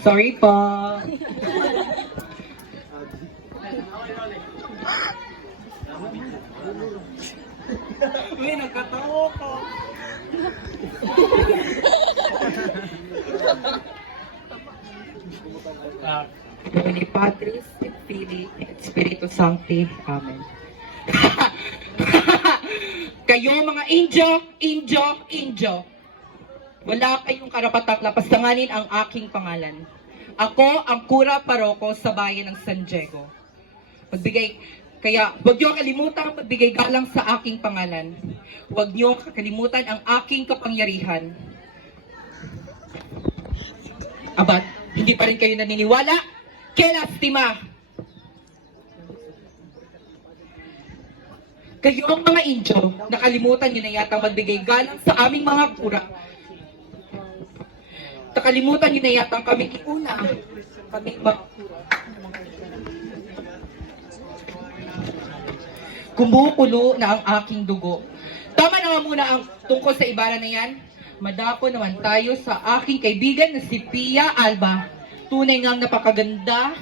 Sorry po. Uy, nagkatawa ko. Nomine Patris et Filii et Spiritus Sancti. Amen. Kayo mga Indio, wala kayong karapatang lapastanganin ang aking pangalan. Ako ang kura paroko sa bayan ng San Diego. Kaya huwag niyo kalimutan magbigay galang sa aking pangalan. Huwag niyo kakalimutan ang aking kapangyarihan. Abat, hindi pa rin kayo naniniwala? Que lastima! Kayo ang mga Indio, nakalimutan niyo na yata magbigay galang sa aming mga kura. Nakalimutan niyo na yata kami iuna. Kami mga kura. Kumukulo na ang aking dugo. Tama na nga muna ang tungkol sa ibara na yan. Madako naman tayo sa aking kaibigan na si Pia Alba. Tunay ngang napakaganda.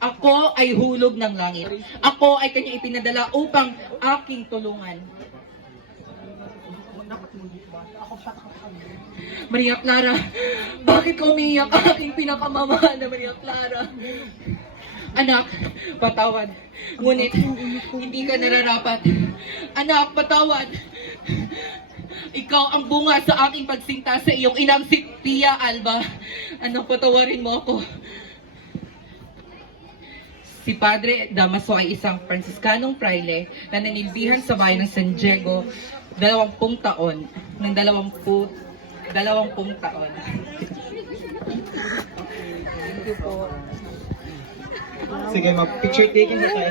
Ako ay hulog ng langit. Ako ay kanya ipinadala upang aking tulungan. Maria Clara, bakit ka umiiyak? Aking pinakamamahal na Maria Clara. Anak, patawad. Ngunit, hindi ka nararapat. Anak, patawad. Ikaw ang bunga sa aking pagsinta sa iyong inang si Pia Alba. Anak, patawarin mo ako. Si Padre Damaso ay isang Fransiskanong praile na nanilbihan sa bayan ng San Diego 20 taon. Ng 20 taon. Sige, mag-picture taking na tayo.